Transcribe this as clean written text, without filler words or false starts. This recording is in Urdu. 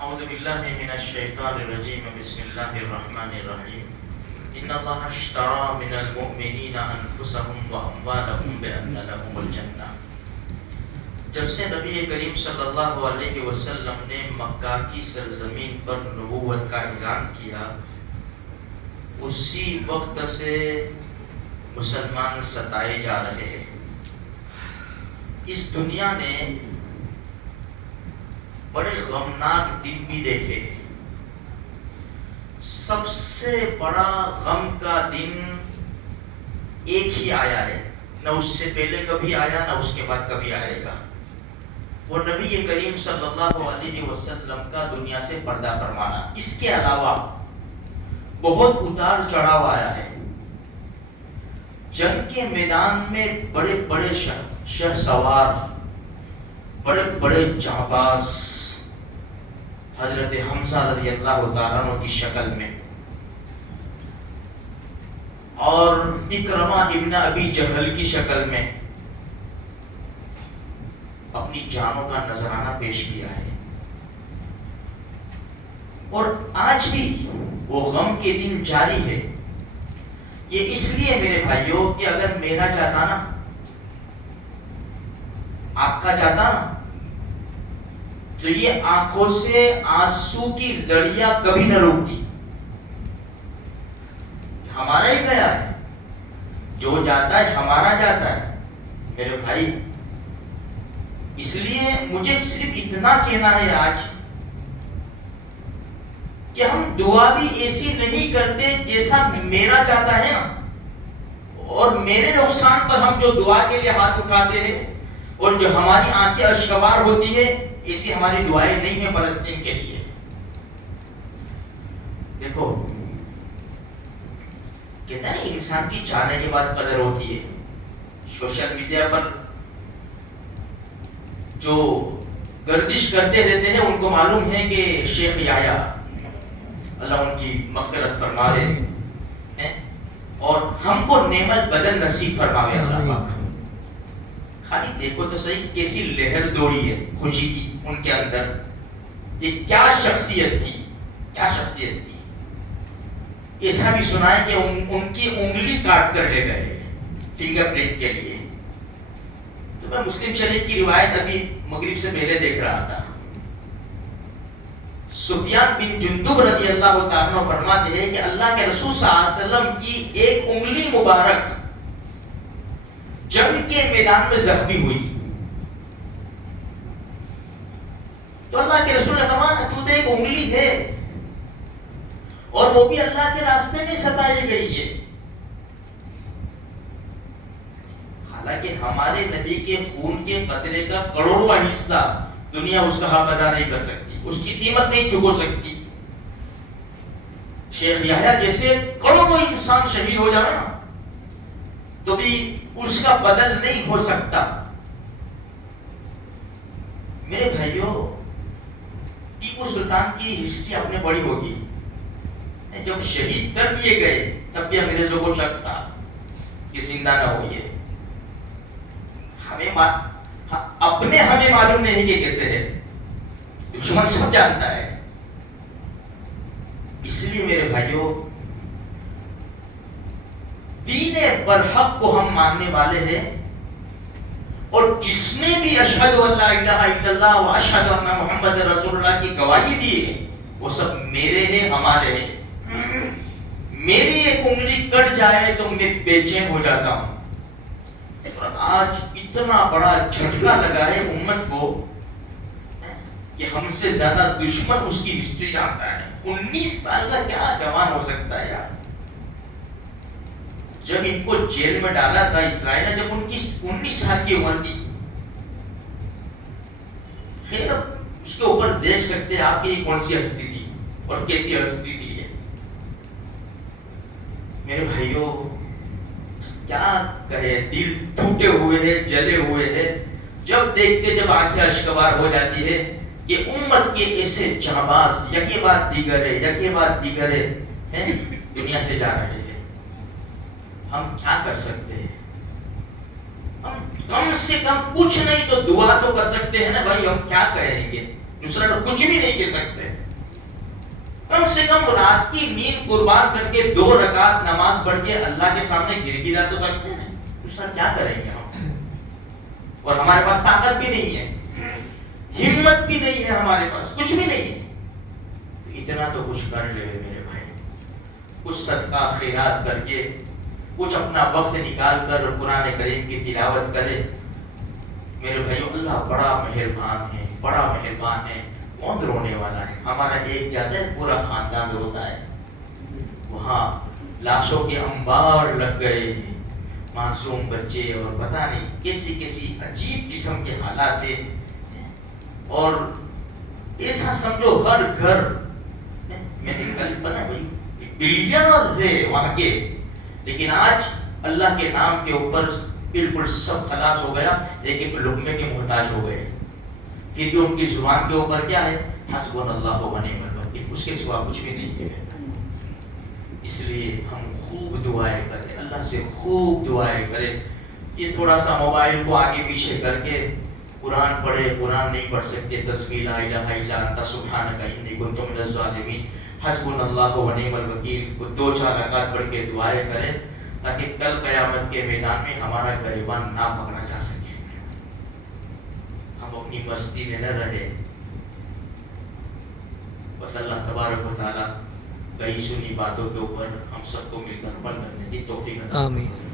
اعوذ باللہ من الشیطان الرجیم بسم اللہ الرحمن الرحیم ان اللہ اشترى من المؤمنین انفسهم واموالهم بان لهم الجنہ۔ جب سے نبی کریم صلی اللہ علیہ وسلم نے مکہ کی سرزمین پر نبوت کا اعلان کیا، اسی وقت سے مسلمان ستائے جا رہے ہیں۔ اس دنیا نے بڑے غمناک دن بھی دیکھے، سب سے بڑا غم کا دن ایک ہی آیا ہے، نہ اس سے پہلے کبھی آیا نہ اس کے بعد کبھی آئے گا۔ وہ نبی کریم صلی اللہ علیہ وسلم کا دنیا سے پردہ فرمانا۔ اس کے علاوہ بہت اتار چڑھاؤ آیا ہے۔ جنگ کے میدان میں بڑے بڑے شہ سوار، بڑے بڑے جانباز حضرت حمزہ رضی اللہ تعالیٰ عنہ کی شکل میں، اور اکرمہ ابن ابی جہل کی شکل میں اپنی جانوں کا نذرانہ پیش کیا ہے۔ اور آج بھی وہ غم کے دن جاری ہے۔ یہ اس لیے میرے بھائیوں کہ اگر میرا چاہتا نا، آپ کا چاہتا نا، تو یہ آنکھوں سے آنسو کی لڑیاں کبھی نہ رکتی۔ ہمارا ہی گیا ہے، جو جاتا ہے ہمارا جاتا ہے میرے بھائی۔ اس لیے مجھے صرف اتنا کہنا ہے آج کہ ہم دعا بھی ایسی نہیں کرتے جیسا میرا چاہتا ہے نا، اور میرے نقصان پر ہم جو دعا کے لیے ہاتھ اٹھاتے ہیں اور جو ہماری آنکھیں اشکبار ہوتی ہے، ایسی ہماری دعائیں نہیں ہیں فلسطین کے لیے۔ دیکھو، کہتے ہیں نا انسان کی جانے کے بعد قدر ہوتی ہے۔ سوشل میڈیا پر جو گردش کرتے رہتے ہیں ان کو معلوم ہے کہ شیخ یحییٰ اللہ ان کی مغفرت فرمائے ہیں، اور ہم کو نعمت بدل نصیب فرمائے اللہ پاک۔ خالی دیکھو تو صحیح کیسی لہر دوڑی ہے خوشی کی ان کے اندر۔ یہ کیا شخصیت تھی، کیا شخصیت تھی۔ ایسا بھی سنا ہے کہ ان کی انگلی کاٹ کر لے گئے فنگر پرنٹ کے لیے۔ تو میں مسلم شریف کی روایت ابھی مغرب سے پہلے دیکھ رہا تھا۔ سفیان بن جندب رضی اللہ تعالیٰ عنہ فرماتے ہیں کہ اللہ کے رسول صلی اللہ علیہ وسلم کی ایک انگلی مبارک جنگ کے میدان میں زخمی ہوئی، تو اللہ کے رسول نے فرمایا تو ایک انگلی ہے، اور وہ بھی اللہ کے راستے میں ستائی گئی ہے۔ حالانکہ ہمارے نبی کے خون کے قطرے کا کروڑواں حصہ دنیا اس کا حق ادا نہیں کر سکتی، اس کی قیمت نہیں چکو سکتی۔ شیخ یحییٰ جیسے کروڑوں انسان شہید ہو جائے نا، تو بھی اس کا بدل نہیں ہو سکتا۔ میرے بھائیوں، ٹیپو سلطان کی ہسٹری آپ نے پڑھی ہوگی۔ جب شہید کر دیے گئے تب بھی انگریزوں کو شک تھا کہ زندہ نہ ہوئے۔ اپنے ہمیں معلوم نہیں کہ کیسے ہے، دشمن سب جانتا ہے۔ اس لیے میرے بھائیوں، دین برحق کو ہم ماننے والے ہیں، اور جس نے بھی اشہد ان لا الہ الا اللہ و اشہد ان محمد رسول اللہ کی گواہی دی ہے، وہ سب میرے ہیں، ہمارے ہیں۔ میری ایک انگلی کٹ جائے تو میں بے چین ہو جاتا ہوں۔ اور آج اتنا بڑا جھٹکا لگا ہے امت کو کہ ہم سے زیادہ دشمن اس کی ہسٹری جانتا ہے۔ 19 سال کا کیا جوان ہو سکتا ہے یار۔ جب ان کو جیل میں ڈالا تھا اسرائیل نے، جب ان کی 19 سال کی عمر تھی، پھر اس کے اوپر دیکھ سکتے ہیں آپ کی یہ کون سی ہستی تھی اور کیسی ہستی تھی یہ۔ میرے بھائیوں، کیا کہے، دل ٹوٹے ہوئے ہیں، جلے ہوئے ہیں جب دیکھتے، جب آنکھیں اشکبار ہو جاتی ہے کہ امت کے ایسے جانباز یکے بعد دیگر ہیں دنیا سے جا رہے ہیں۔ ہم کیا کر سکتے ہیں؟ ہم کم سے کم کچھ نہیں تو دعا تو کر سکتے ہیں نا بھائی۔ ہم کیا کہیں گے؟ دوسرا تو کچھ بھی نہیں کہہ سکتے. کم سے کم رات کی نیند قربان کر کے 2 رکعت نماز پڑھ کے اللہ کے سامنے گر گرا تو سکتے ہیں. دوسرا کیا کریں گے ہم؟ اور ہمارے پاس طاقت بھی نہیں ہے, ہمت بھی نہیں ہے, ہمارے پاس کچھ بھی نہیں ہے. اتنا تو کچھ کر لے میرے بھائی, کچھ صدقہ خیرات کر کے, کچھ اپنا وقت نکال کر قرآن کریم کی تلاوت کرے. میرے بھائیو, اللہ بڑا مہربان ہے, بڑا مہربان ہے. کون رونے والا ہے؟ ہمارا ایک جاتا ہے, پورا خاندان روتا ہے. وہاں لاشوں کے انبار لگ گئے ہیں, معصوم بچے, اور پتہ نہیں کیسی کیسی عجیب قسم کے حالات ہیں. اور ایسا سمجھو ہر گھر میں نے کل پتا بھائی بلینر ہے وہاں کے, لیکن آج اللہ کے نام کے اوپر بالکل سب خلاص ہو گیا, ایک ایک لقمے کے محتاج ہو گئے. پھر بھی ان کی زبان کے اوپر کیا ہے؟ حسبنا اللہ و نعم الوکیل, اس کے سوا کچھ بھی نہیں ہے. اس لیے ہم خوب دعائیں کریں, اللہ سے خوب دعائیں کریں. یہ تھوڑا سا موبائل کو آگے پیچھے کر کے قرآن پڑھے, قرآن نہیں پڑھ سکتے, تسبیح لا الہ الا انت سبحانک انی کنت من الظالمین, حسبنا اللہ و نعم الوکیل کو 2-4 رکعت پڑھ کے دعائیں کریں, تاکہ کل قیامت کے میدان میں ہمارا گریبان نہ پکڑا جا سکے. ہم اپنی مستی میں نہ رہے. بس اللہ تبارک و تعالیٰ کئی سنی باتوں کے اوپر ہم سب کو مل کر عمل کرنے کی توفیق عطا فرمائے. آمین.